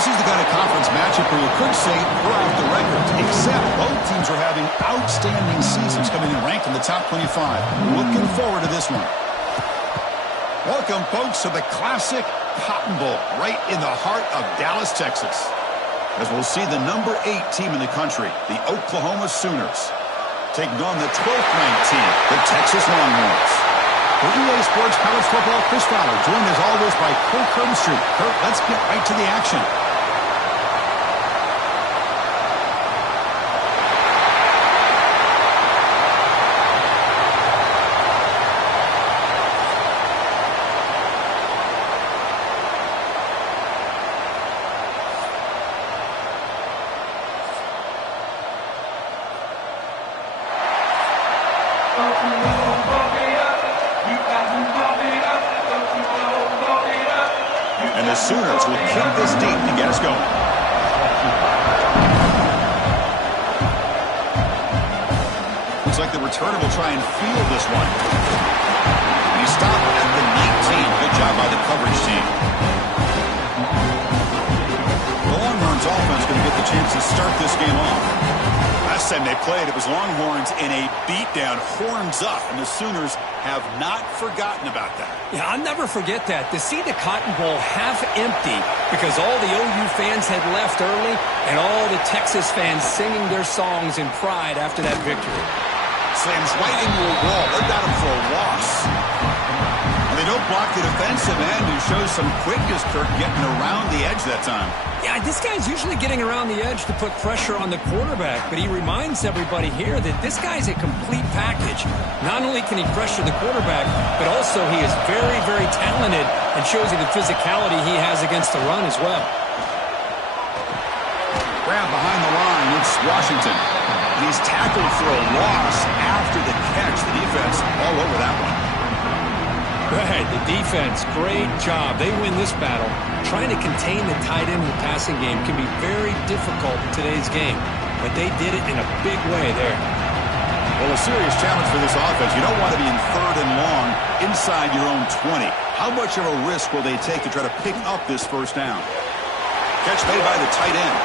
This is the kind of conference matchup where you could say we're off the record, except both teams are having outstanding seasons, coming in ranked in the top 25. Looking forward to this one. Welcome, folks, to the classic Cotton Bowl right in the heart of Dallas, Texas. As we'll see the number 8 team in the country, the Oklahoma Sooners, taking on the 12th ranked team, the Texas Longhorns. For EA Sports College Football, Chris Fowler, joined as always by Kirk Herbstreit. Kirk, let's get right to the action. And the Sooners will kick this deep to get us going. Looks like the returner will try and field this one. He stopped at the 19. Good job by the coverage team. The Longhorns offense going to get the chance to start this game off. Last time they played, it was Longhorns in a beatdown, horns up, and the Sooners have not forgotten about that. Yeah, I'll never forget that. To see the Cotton Bowl half empty because all the OU fans had left early and all the Texas fans singing their songs in pride after that victory. Slams right into a wall. They got him for a loss. And they don't block the defensive end, who shows some quickness, Kirk, getting around the edge that time. Yeah, this guy's usually getting around the edge to put pressure on the quarterback, but he reminds everybody here that this guy's a complete package. Not only can he pressure the quarterback, but also he is very, very talented and shows you the physicality he has against the run as well. Grab behind the line, it's Washington. And he's tackled for a loss after the catch. The defense all over that one. Right, the defense, great job. They win this battle. Trying to contain the tight end in the passing game can be very difficult in today's game, but they did it in a big way there. Well, a serious challenge for this offense. You don't want to be in 3rd and long inside your own 20. How much of a risk will they take to try to pick up this first down? Catch made by the tight end.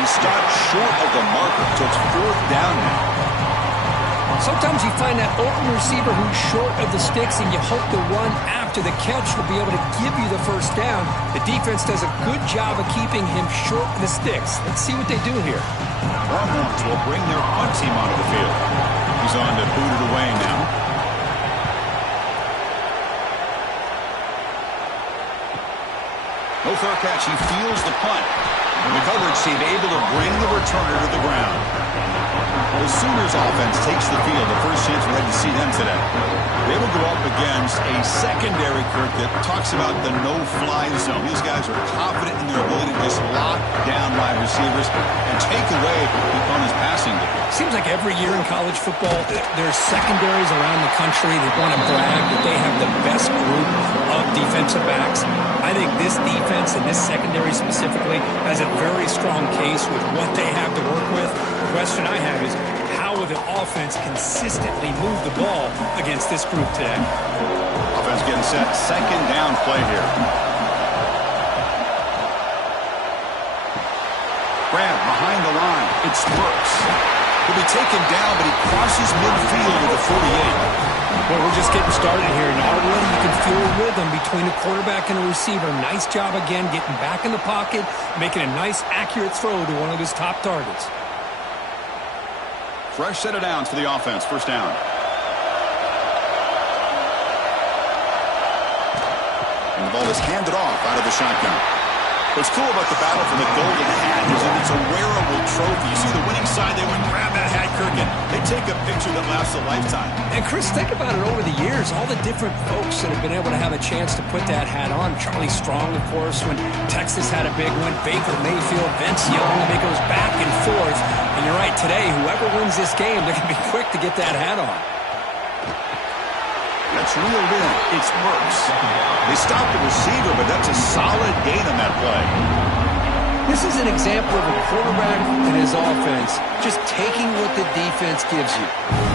He stopped short of the marker, so it's 4th down now. Sometimes you find that open receiver who's short of the sticks, and you hope the run after the catch will be able to give you the first down. The defense does a good job of keeping him short of the sticks. Let's see what they do here. Longhorns will bring their punt team onto the field. He's on to boot it away now. No fair catch. He fields the punt. And the coverage team able to bring the returner to the ground. The Sooners offense takes the field. The first chance we had to see them today. They will go up against a secondary, Kirk, that talks about the no-fly zone. These guys are confident in their ability to just lock down wide receivers and take away the opponent's passing. Seems like every year in college football, there's secondaries around the country that want to brag that they have the best group of defensive backs. I think this defense and this secondary specifically has a very strong case with what they have to work with. The question I have is, how will the offense consistently move the ball against this group today? Offense getting set. 2nd down play here. Grab behind the line. It's Burks. He'll be taken down, but he crosses midfield at the 48. Well, we're just getting started here, and already you can feel a rhythm between a quarterback and a receiver. Nice job again getting back in the pocket, making a nice, accurate throw to one of his top targets. Fresh set of downs for the offense. First down. And the ball is handed off out of the shotgun. What's cool about the battle for the golden hat is that it's a wearable trophy. You see the winning side, they would grab that hat, Kirk, and they take a picture that lasts a lifetime. And Chris, think about it over the years, all the different folks that have been able to have a chance to put that hat on. Charlie Strong, of course, when Texas had a big one. Baker Mayfield, Vince Young, and it goes back and forth. And you're right, today, whoever wins this game, they're going to be quick to get that hat on. That's reeled in. It's Burks. They stopped the receiver, but that's a solid gain on that play. This is an example of a quarterback and his offense just taking what the defense gives you.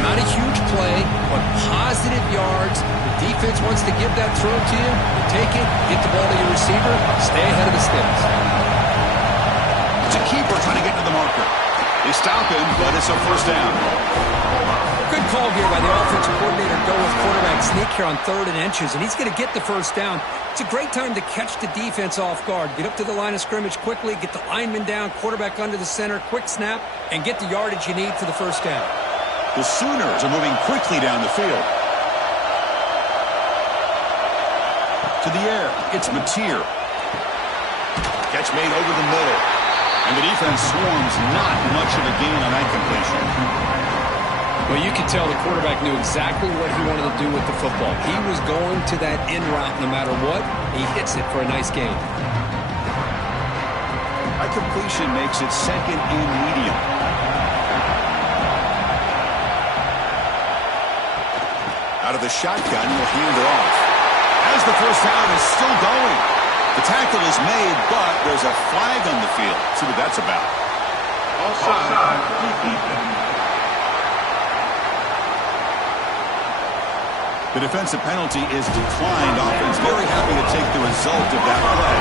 Not a huge play, but positive yards. The defense wants to give that throw to you. You take it, get the ball to your receiver, stay ahead of the sticks. It's a keeper trying to get to the marker. They stop him, but it's a first down. Good call here by the offensive coordinator. Go with quarterback sneak here on 3rd and inches, and he's going to get the first down. It's a great time to catch the defense off guard. Get up to the line of scrimmage quickly, get the lineman down, quarterback under the center, quick snap, and get the yardage you need for the first down. The Sooners are moving quickly down the field. To the air, it's Mateer. Catch made over the middle. And the defense swarms, not much of a gain on that completion. Well, you can tell the quarterback knew exactly what he wanted to do with the football. He was going to that in route no matter what. He hits it for a nice gain. A completion makes it 2nd and medium. Out of the shotgun, will hand it off. As the first down is still going. The tackle is made, but there's a flag on the field. See what that's about. Offside. The defensive penalty is declined. Offense very happy to take the result of that play.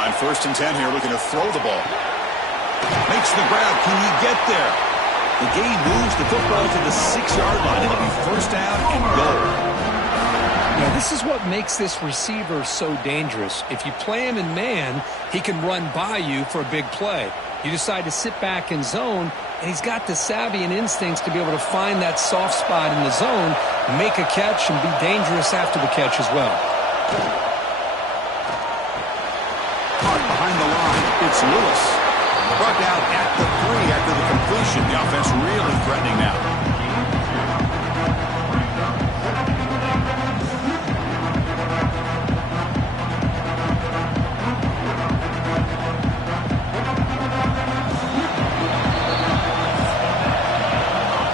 On 1st and 10 here, looking to throw the ball. Makes the grab. Can he get there? The gain moves the football to the 6-yard line. It'll be first down and goal. Now, this is what makes this receiver so dangerous. If you play him in man, he can run by you for a big play. You decide to sit back in zone, and he's got the savvy and instincts to be able to find that soft spot in the zone, make a catch, and be dangerous after the catch as well. Behind the line, it's Lewis. Brought down at the 3 after the completion. The offense really threatening now.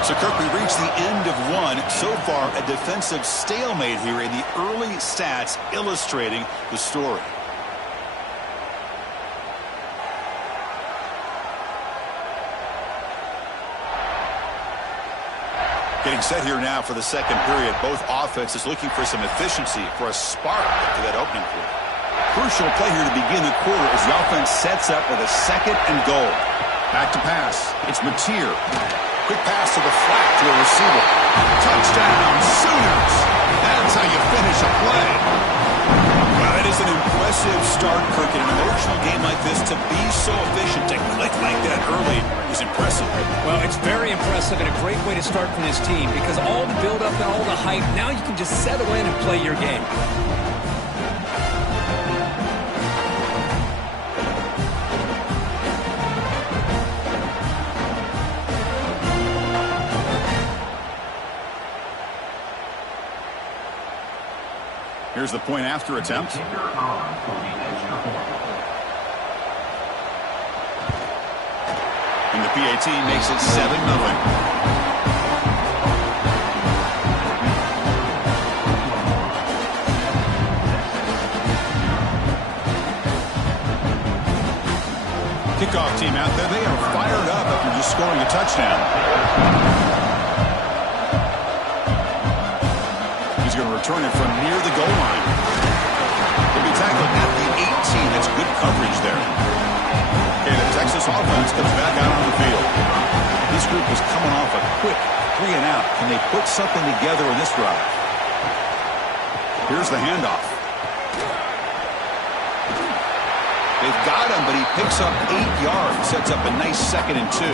So, Kirk, we reached the end of one. So far, a defensive stalemate here in the early stats illustrating the story. Getting set here now for the second period. Both offenses looking for some efficiency, for a spark to that opening quarter. Crucial play here to begin the quarter as the offense sets up with a 2nd and goal. Back to pass. It's Mateer. Quick pass to the flat to a receiver. Touchdown, Sooners. That's how you finish a play. Well, that is an impressive start, Kirk. In an emotional game like this, to be so efficient, to click like that early is impressive. Well, it's very impressive and a great way to start for this team because all the build-up and all the hype, now you can just settle in and play your game. Here's the point after attempt. And the PAT makes it 7-0. Kickoff team out there. They are fired up after just scoring a touchdown. He's going to return it from near the goal line. He'll be tackled at the 18. That's good coverage there. Okay, the Texas offense comes back out on the field. This group is coming off a quick 3-and-out. Can they put something together in this drive? Here's the handoff. They've got him, but he picks up 8 yards. Sets up a nice 2nd and 2.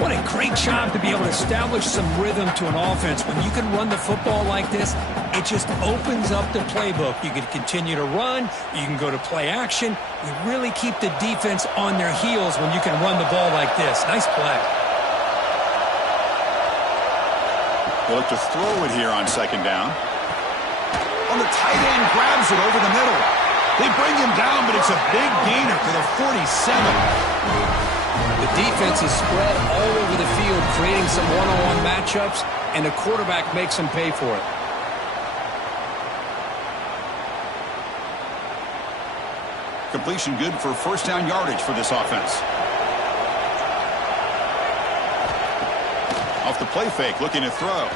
What a great job to be able to establish some rhythm to an offense. When you can run the football like this, it just opens up the playbook. You can continue to run. You can go to play action. You really keep the defense on their heels when you can run the ball like this. Nice play. They look to throw it here on 2nd down. On the tight end, grabs it over the middle. They bring him down, but it's a big gainer for the 47. The defense is spread all over the field, creating some one-on-one matchups, and the quarterback makes them pay for it. Completion good for first down yardage for this offense. Off the play fake, looking to throw.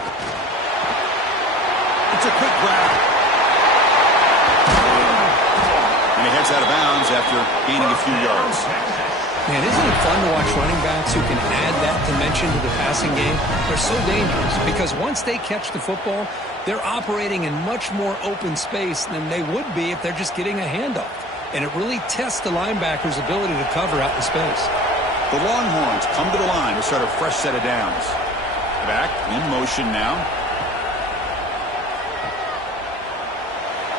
It's a quick grab. And he heads out of bounds after gaining a few yards. Man, isn't it fun to watch running backs who can add that dimension to the passing game? They're so dangerous because once they catch the football, they're operating in much more open space than they would be if they're just getting a handoff. And it really tests the linebacker's ability to cover out in space. The Longhorns come to the line to start a fresh set of downs. Back in motion now.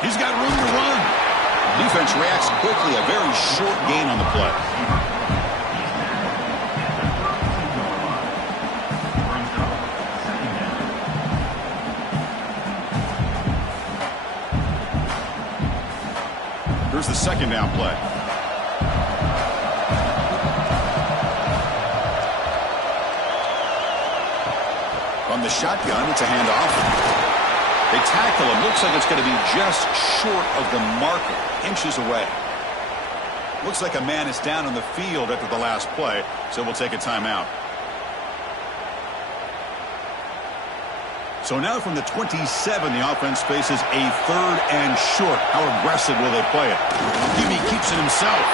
He's got room to run. Defense reacts quickly. A very short gain on the play. Here's the second down play. From the shotgun, it's a handoff. They tackle him. Looks like it's going to be just short of the marker, inches away. Looks like a man is down on the field after the last play, so we'll take a timeout. So now from the 27, the offense faces a third and short. How aggressive will they play it? Jimmy keeps it himself.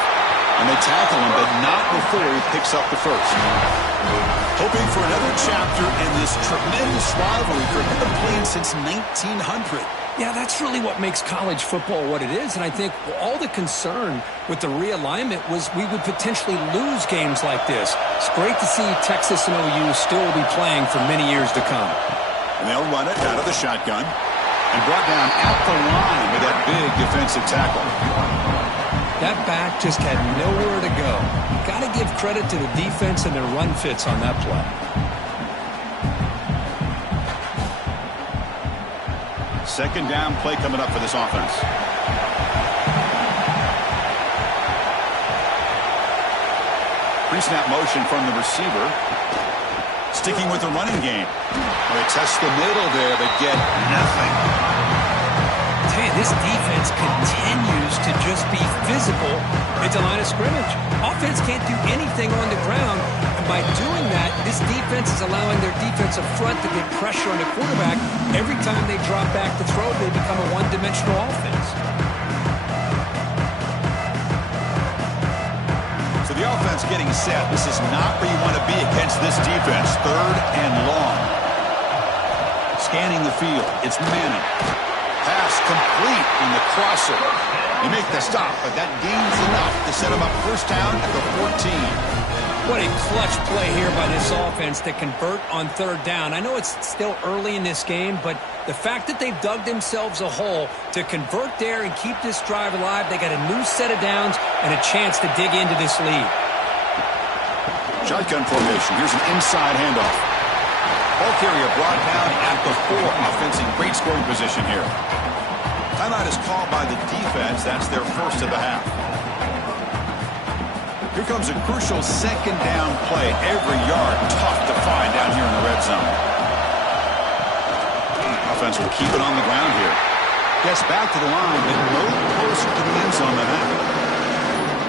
And they tackle him, but not before he picks up the first. Hoping for another chapter in this tremendous rivalry they've been playing since 1900. Yeah, that's really what makes college football what it is. And I think all the concern with the realignment was we would potentially lose games like this. It's great to see Texas and OU still be playing for many years to come. And they'll run it out of the shotgun and brought down at the line with that big defensive tackle. That back just had nowhere to go. Got to give credit to the defense and their run fits on that play. Second down play coming up for this offense. Pre-snap motion from the receiver. Sticking with the running game. They test the middle there, but get nothing. This defense continues to just be physical at the line of scrimmage. Offense can't do anything on the ground, and by doing that, this defense is allowing their defensive front to get pressure on the quarterback. Every time they drop back to throw, they become a one-dimensional offense. So the offense getting set. This is not where you want to be against this defense. Third and long. Scanning the field. It's Manning. Pass complete on the crosser. They make the stop, but that gains enough to set them up first down at the 14. What a clutch play here by this offense to convert on third down. I know it's still early in this game, but the fact that they've dug themselves a hole to convert there and keep this drive alive, they got a new set of downs and a chance to dig into this lead. Shotgun formation. Here's an inside handoff. Ball carrier brought down at the 4. Offense in great scoring position here. Timeout is called by the defense. That's their first of the half. Here comes a crucial second down play. Every yard tough to find down here in the red zone. Offense will keep it on the ground here. Gets back to the line, but no closer to the end zone than that.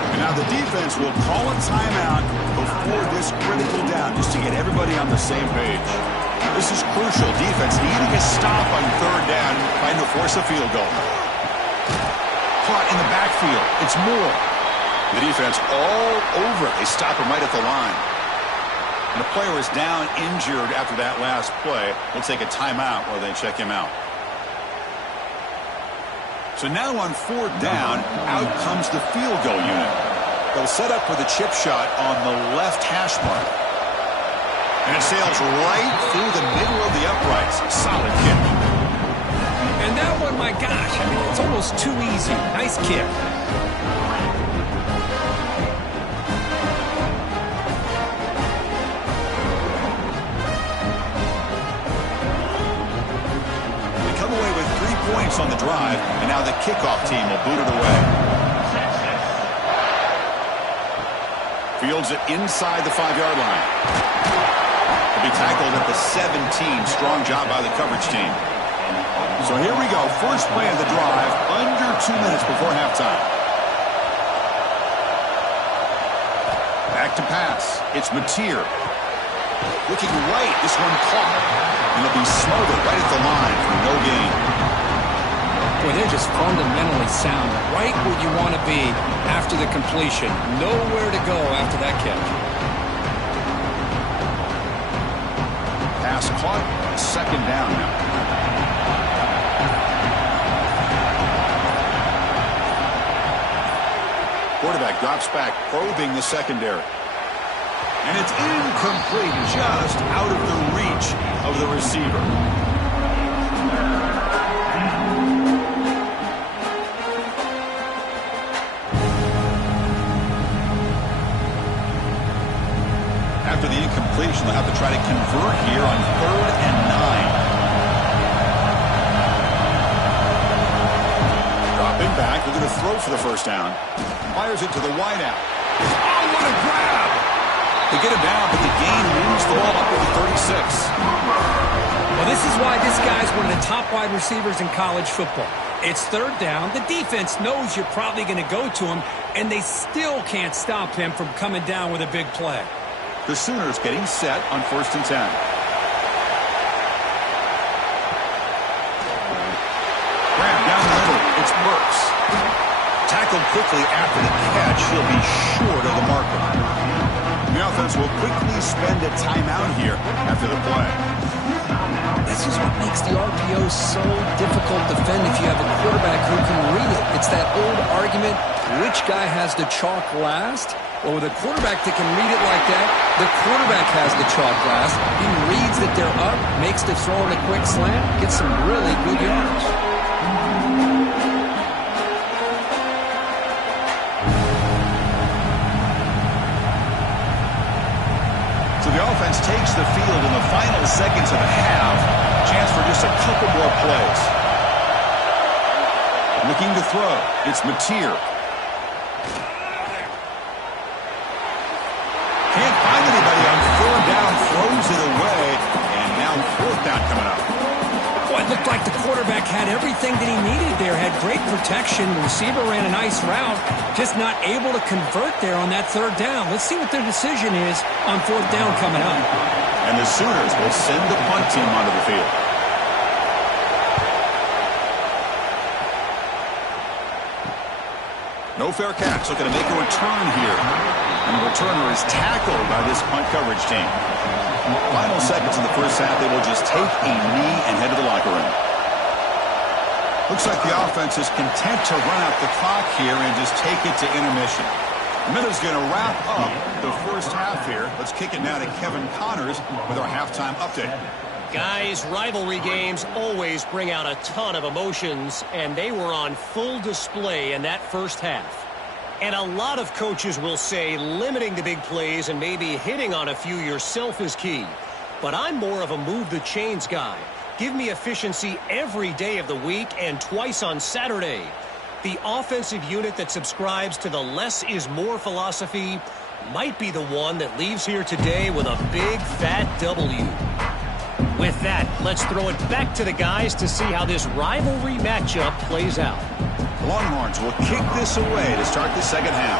And now the defense will call a timeout before this critical down just to get everybody on the same page. This is crucial. Defense needing a stop on third down, trying to force a field goal. Caught in the backfield. It's Moore. The defense all over it. They stop him right at the line. And the player is down injured after that last play. We'll take a timeout while they check him out. So now on fourth down, out comes the field goal unit. They'll set up for the chip shot on the left hash mark. And it sails right through the middle of the uprights. Solid kick. And that one, my gosh, I mean, it's almost too easy. Nice kick. They come away with 3 points on the drive, and now the kickoff team will boot it away. Fields it inside the 5-yard line. He'll be tackled at the 17. Strong job by the coverage team. So here we go. First play of the drive, under 2 minutes before halftime. Back to pass. It's Mateer. Looking right. This one caught. And it'll be smothered right at the line for no gain. Boy, they're just fundamentally sound. Right where you want to be after the completion. Nowhere to go after that catch. Pass caught. Second down now. Quarterback drops back, probing the secondary. And it's incomplete, just out of the reach of the receiver. After the incompletion, they'll have to try to convert here on 3rd and 9. Dropping back, looking to throw for the first down. Fires it to the wideout. Oh, what a grab! They get him down, but the gain moves the ball up to the 36. Well, this is why this guy's one of the top wide receivers in college football. It's 3rd down. The defense knows you're probably going to go to him, and they still can't stop him from coming down with a big play. The Sooners getting set on 1st and 10. Grab down the middle. It's Burks. Tackled quickly after the catch. He'll be short of the marker. The offense will quickly spend a timeout here after the play. This is what makes the RPO so difficult to defend if you have a quarterback who can read it. It's that old argument, which guy has the chalk last? Well, with a quarterback that can read it like that, the quarterback has the chalk last. He reads that they're up, makes the throw in a quick slant, gets some really good yards. So the offense takes the field in the final seconds of the half. Chance for just a couple more plays. Looking to throw. It's Mateer. Can't find anybody on 4th down. Throws it away. And now 4th down coming up. Well, it looked like the quarterback had everything that he needed there. Had great protection. The receiver ran a nice route. Just not able to convert there on that 3rd down. Let's see what their decision is on 4th down coming up. And the Sooners will send the punt team onto the field. No fair catch. Looking to make a return here. And the returner is tackled by this punt coverage team. Final seconds in the first half, they will just take a knee and head to the locker room. Looks like the offense is content to run out the clock here and just take it to intermission. Minute's going to wrap up the first half here. Let's kick it now to Kevin Connors with our halftime update. Guys, rivalry games always bring out a ton of emotions, and they were on full display in that first half. And a lot of coaches will say limiting the big plays and maybe hitting on a few yourself is key. But I'm more of a move the chains guy. Give me efficiency every day of the week and twice on Saturday. The offensive unit that subscribes to the less is more philosophy might be the one that leaves here today with a big fat W. With that, let's throw it back to the guys to see how this rivalry matchup plays out. The Longhorns will kick this away to start the second half.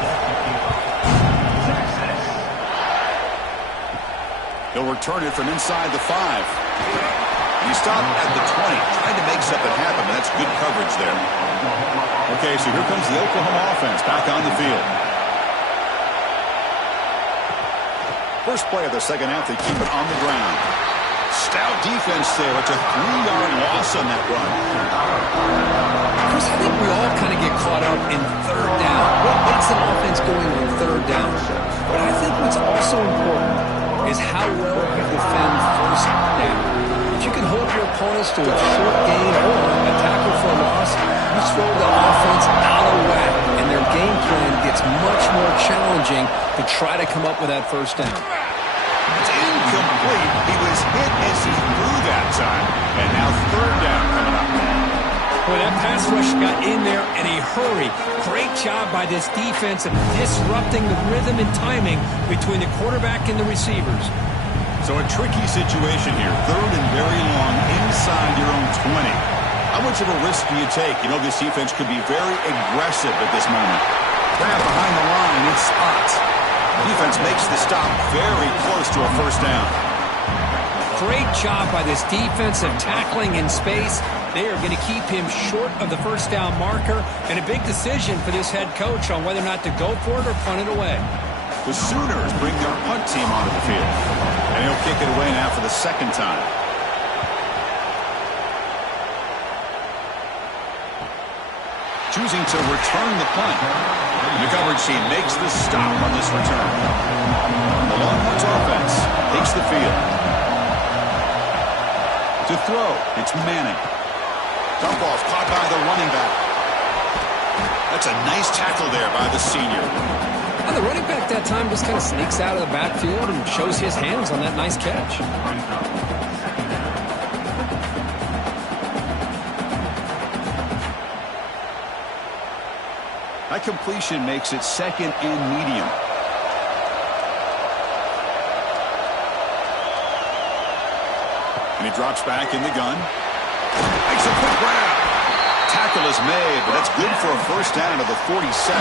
He'll return it from inside the 5. And he stopped at the 20, trying to make something happen, but that's good coverage there. Okay, so here comes the Oklahoma offense back on the field. First play of the second half, they keep it on the ground. Stout defense there. It's a 3-yard loss on that run. Chris, I think we all kind of get caught up in 3rd down. What makes an offense going on 3rd down? But I think what's also important is how well you defend 1st down. If you can hold your opponents to a short gain or a tackle for a loss, you throw the offense out of whack, and their game plan gets much more challenging to try to come up with that 1st down. It's incomplete. He was hit as he threw that time. And now 3rd down coming up. Boy, that pass rush got in there in a hurry. Great job by this defense of disrupting the rhythm and timing between the quarterback and the receivers. So a tricky situation here. 3rd and very long inside your own 20. How much of a risk do you take? You know, this defense could be very aggressive at this moment. Grab behind the line. It's Spot. Defense makes the stop very close to a first down. Great job by this defensive tackling in space. They are going to keep him short of the first down marker, and a big decision for this head coach on whether or not to go for it or punt it away. The Sooners bring their punt team onto the field, and he'll kick it away now for the second time. Choosing to return the punt. The coverage team makes the stop on this return. The Longhorns offense takes the field. To throw, it's Manning. Dump off caught by the running back. That's a nice tackle there by the senior. And the running back that time just kind of sneaks out of the backfield and shows his hands on that nice catch. That completion makes it second and medium. And he drops back in the gun. Makes a quick grab. Tackle is made, but that's good for a first down to the 47.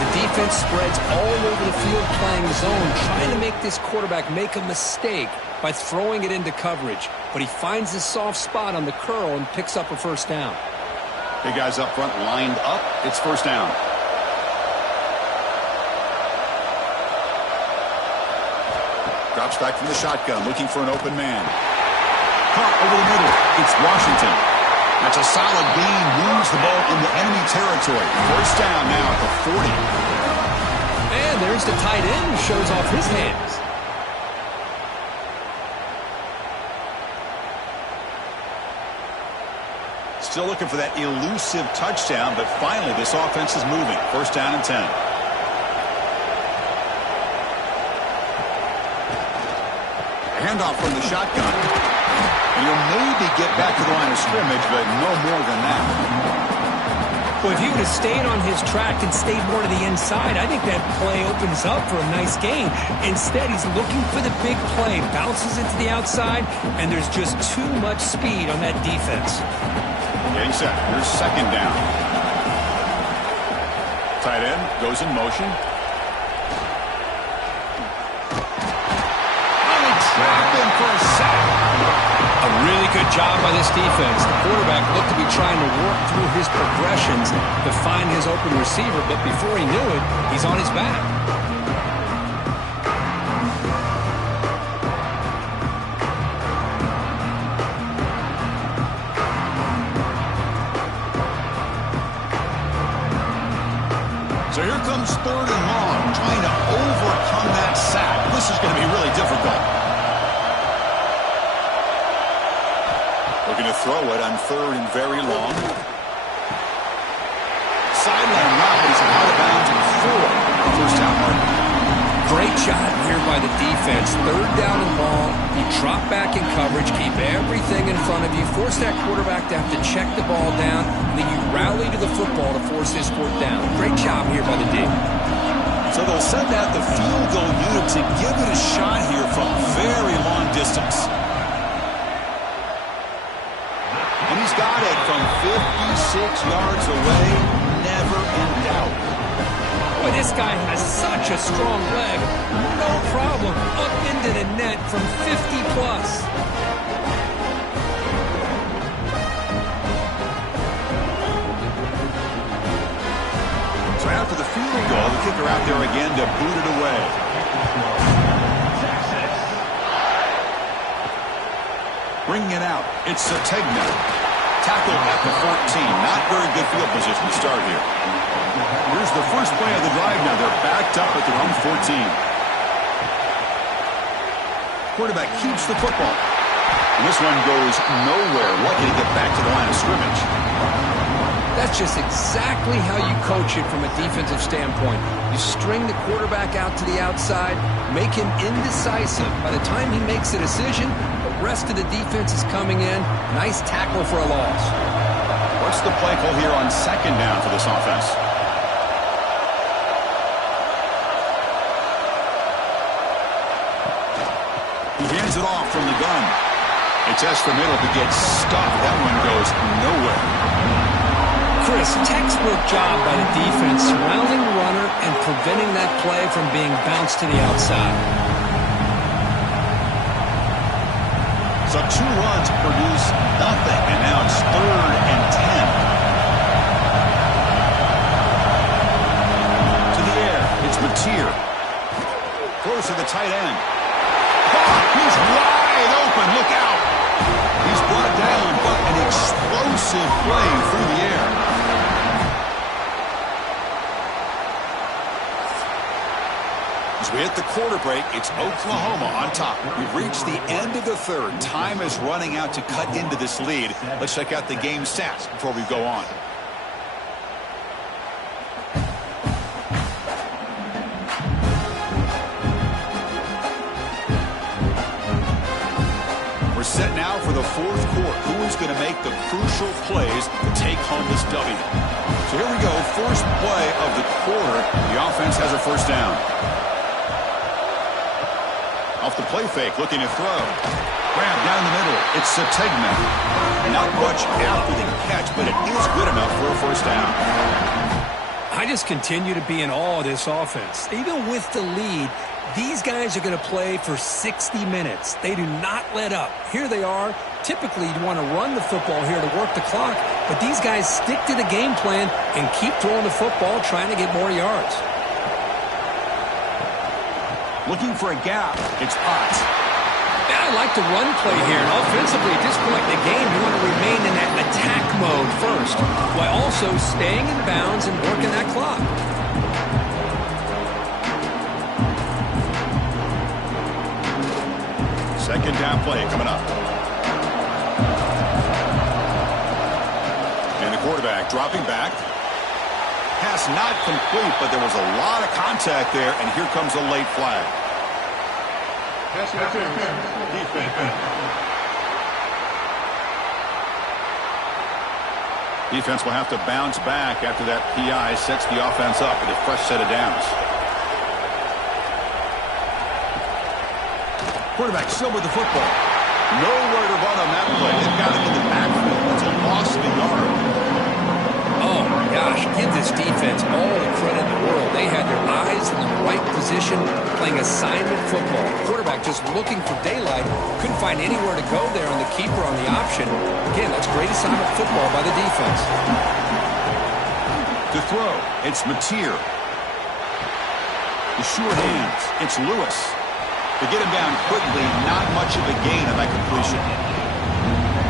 The defense spreads all over the field playing zone, trying to make this quarterback make a mistake by throwing it into coverage. But he finds the soft spot on the curl and picks up a first down. Big guys up front lined up. It's first down. Drops back from the shotgun, looking for an open man. Caught over the middle. It's Washington. That's a solid gain. Moves the ball into enemy territory. First down now at the 40. And there's the tight end who shows off his hands. Still looking for that elusive touchdown, but finally this offense is moving. First down and 10. Handoff from the shotgun. And he'll maybe get back to the line of scrimmage, but no more than that. Well, if he would have stayed on his track and stayed more to the inside, I think that play opens up for a nice gain. Instead, he's looking for the big play, bounces it to the outside, and there's just too much speed on that defense. Getting set. Here's second down. Tight end goes in motion. Trap him for a sack. A really good job by this defense. The quarterback looked to be trying to work through his progressions to find his open receiver, but before he knew it, he's on his back. So here comes third and long, trying to overcome that sack. This is going to be really difficult. Looking to throw it on third and very long. Sideline route. He's out of bounds at 4. First down marker. Great job here by the defense. Third down and long. You drop back in coverage, keep everything in front of you, force that quarterback to have to check the ball down, and then you rally to the football to force this fourth down. Great job here by the D. So they'll send out the field goal unit to give it a shot here from very long distance. And he's got it from 56 yards away. Never in doubt. Boy, this guy has such a strong leg. No problem. Up into the net from 50 plus. So after the field goal, the kicker out there again to boot it away. Bringing it out, it's Sategna. Tackle at the 14. Not very good field position to start here. Here's the first play of the drive now. They're backed up at their own 14. Quarterback keeps the football. And this one goes nowhere. Lucky to get back to the line of scrimmage. That's just exactly how you coach it from a defensive standpoint. You string the quarterback out to the outside, make him indecisive. By the time he makes a decision, the rest of the defense is coming in. Nice tackle for a loss. What's the play call here on second down for this offense? He hands it off from the gun. It's S for middle to get stuck. That one goes nowhere. Chris, textbook job by the defense, surrounding the runner and preventing that play from being bounced to the outside. So 2 runs produce nothing, and now it's 3rd and 10. To the air, it's Mateer. Throws to the tight end. He's wide open, look out. He's brought down, but an explosive play through the air. As we hit the quarter break, it's Oklahoma on top. We've reached the end of the 3rd. Time is running out to cut into this lead. Let's check out the game stats before we go on. We're set now for the 4th quarter. Who is going to make the crucial plays to take home this W? So here we go. First play of the quarter. The offense has a first down. Off the play fake, looking to throw. Grab down the middle. It's Sategman. Not much after the catch, but it is good enough for a first down. I just continue to be in awe of this offense. Even with the lead, these guys are going to play for 60 minutes. They do not let up. Here they are. Typically, you want to run the football here to work the clock, but these guys stick to the game plan and keep throwing the football, trying to get more yards. Looking for a gap. It's Potts. I like the run play here. And offensively, at this point in the game, you want to remain in that attack mode first, while also staying in bounds and working that clock. Second down play coming up. And the quarterback dropping back. Pass not complete, but there was a lot of contact there, and here comes a late flag. Defense will have to bounce back after that PI sets the offense up with a fresh set of downs. Quarterback still with the football. Nowhere to run on that play. They've got him in the backfield. It's a loss of a yard. Oh, my gosh. Give this defense all the credit in the world. They had their eyes in the right position playing assignment football. Quarterback just looking for daylight. Couldn't find anywhere to go there on the keeper on the option. Again, that's great assignment football by the defense. To throw, it's Mateer. The short hands, it's Lewis. To get him down quickly, not much of a gain on that completion.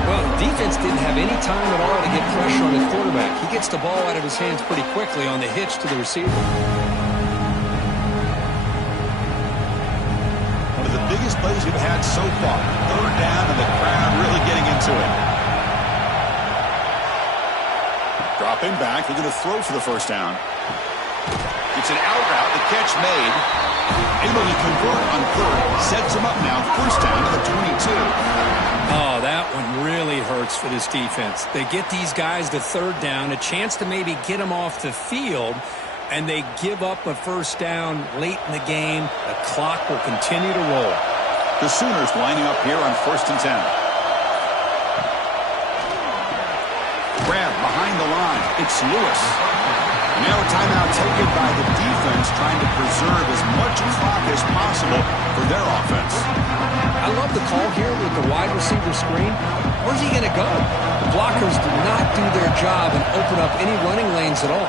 Well, the defense didn't have any time at all to get pressure on the quarterback. He gets the ball out of his hands pretty quickly on the hitch to the receiver. One of the biggest plays we've had so far. Third down, and the crowd really getting into it. Dropping back, they're going to throw for the first down. It's an out route, the catch made. Able to convert on 3rd. Sets him up now, first down to the 22. Oh, that one really hurts for this defense. They get these guys to 3rd down, a chance to maybe get them off the field, and they give up a first down late in the game. The clock will continue to roll. The Sooners lining up here on 1st and 10. Grab behind the line. It's Lewis. Now a timeout taken by the defense, trying to preserve as much clock as possible for their offense. I love the call here with the wide receiver screen. Where's he going to go? The blockers do not do their job and open up any running lanes at all.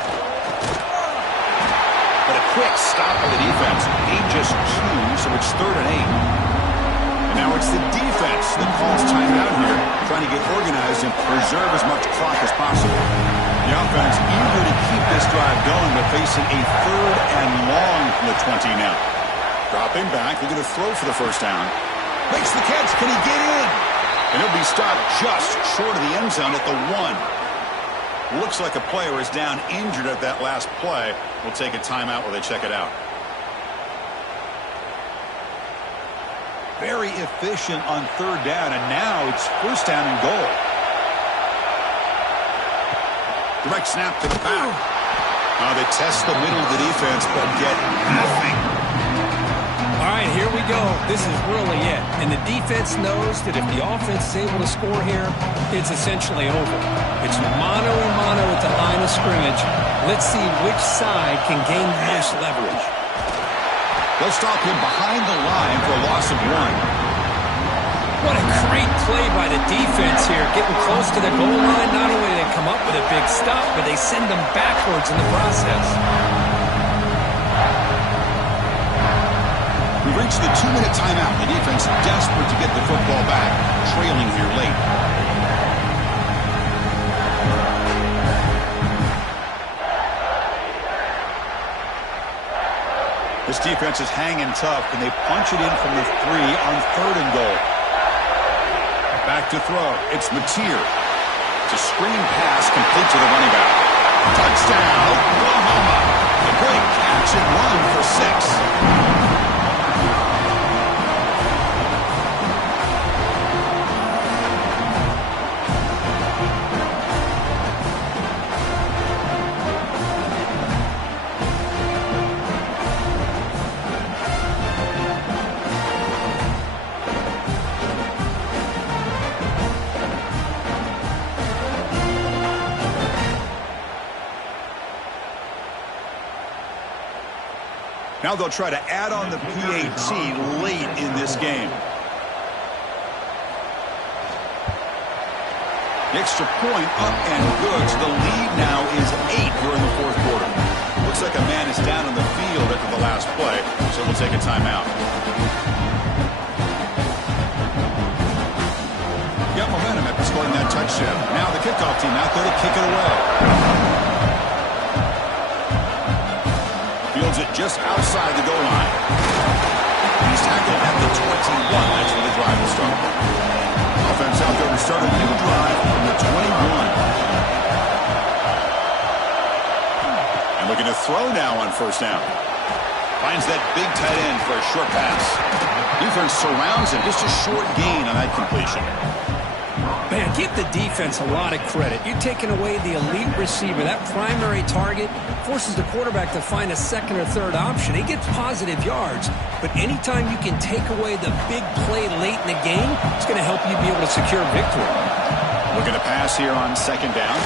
But a quick stop by the defense. Need just 2, so it's 3rd and 8. And now it's the defense that calls timeout here, trying to get organized and preserve as much clock as possible. The offense eager to keep this drive going, but facing a 3rd and long from the 20 now. Dropping back, they're going to throw for the first down. Makes the catch. Can he get in? And he'll be stopped just short of the end zone at the 1. Looks like a player is down injured at that last play. We'll take a timeout while they check it out. Very efficient on 3rd down, and now it's first down and goal. Direct snap to the back. They test the middle of the defense, but get nothing. All right, here we go. This is really it. And the defense knows that if the offense is able to score here, it's essentially over. It's mano-a-mano at the line of scrimmage. Let's see which side can gain the most leverage. They'll stop him behind the line for a loss of 1. What a great play by the defense here. Getting close to the goal line, not only do they come up with a big stop, but they send them backwards in the process. We've reached the 2-minute timeout. The defense desperate to get the football back, trailing here late. This defense is hanging tough. Can they punch it in from the 3 on 3rd and goal? Back to throw. It's Mateer. It's a screen pass complete to the running back. Touchdown, Oklahoma. A great catch and run for 6. Now they'll try to add on the PAT late in this game. The extra point up and good. So the lead now is 8 here in the 4th quarter. Looks like a man is down on the field after the last play, so we'll take a timeout. Got momentum after scoring that touchdown. Now the kickoff team out there to kick it away. Fields it just outside the goal line. He's tackled at the 21. That's where the drive will start. Offense out there to start a new drive from the 21. And looking to throw now on 1st down. Finds that big tight end for a short pass. Defense surrounds him. Just a short gain on that completion. Man, give the defense a lot of credit. You're taking away the elite receiver. That primary target forces the quarterback to find a 2nd or 3rd option. He gets positive yards, but anytime you can take away the big play late in the game, it's going to help you be able to secure victory. Looking to pass here on 2nd down.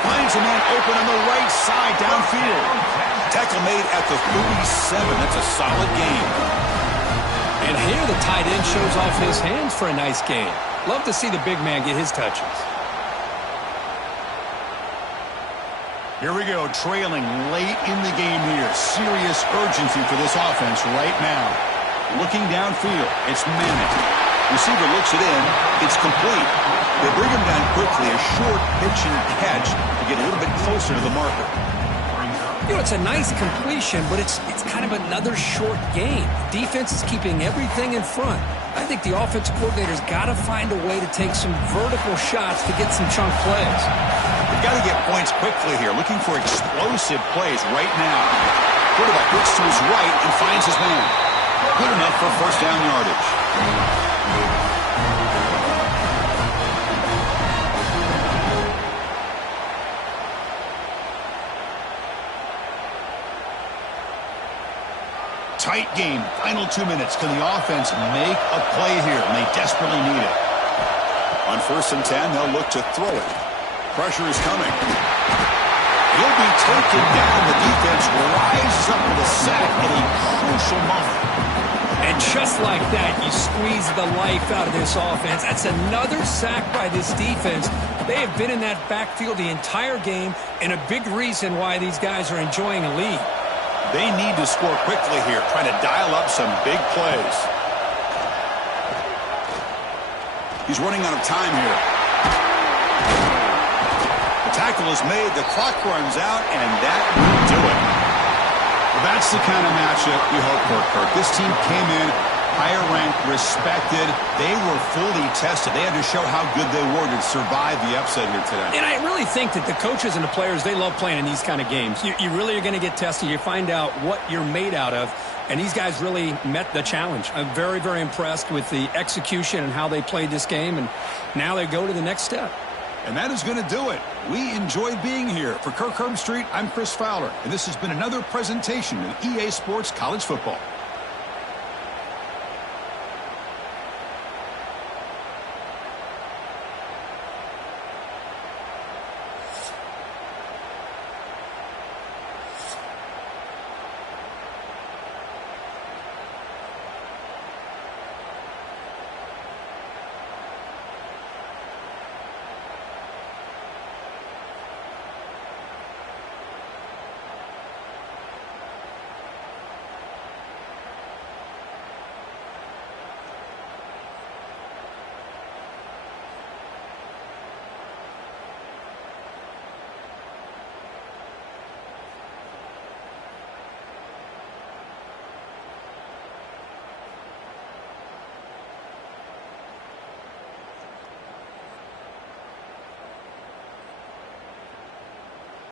Finds a man open on the right side downfield. Tackle made at the 37. That's a solid gain. And here the tight end shows off his hands for a nice gain. Love to see the big man get his touches. Here we go, trailing late in the game here. Serious urgency for this offense right now. Looking downfield, it's Mamet. Receiver looks it in, it's complete. They bring him down quickly, a short pitch and catch to get a little bit closer to the marker. You know, it's a nice completion, but it's kind of another short game. The defense is keeping everything in front. I think the offensive coordinator's got to find a way to take some vertical shots to get some chunk plays. They've got to get points quickly here, looking for explosive plays right now. Quarterback looks to his right and finds his man. Good enough for 1st down yardage. Tight game, final 2 minutes. Can the offense make a play here? And they desperately need it. On 1st and 10, they'll look to throw it. Pressure is coming. He'll be taken down. The defense rises up with a sack at a crucial moment. And just like that, you squeeze the life out of this offense. That's another sack by this defense. They have been in that backfield the entire game, and a big reason why these guys are enjoying a lead. They need to score quickly here, trying to dial up some big plays. He's running out of time here. The tackle is made, the clock runs out, and that will do it. Well, that's the kind of matchup you hope for, Kirk. This team came in higher ranked, respected. They were fully tested. They had to show how good they were to survive the upset here today. And I really think that the coaches and the players, they love playing in these kind of games. You really are going to get tested. You find out what you're made out of. And these guys really met the challenge. I'm very, very impressed with the execution and how they played this game. And now they go to the next step. And that is going to do it. We enjoyed being here. For Kirk Herbstreit, I'm Chris Fowler. And this has been another presentation of EA Sports College Football.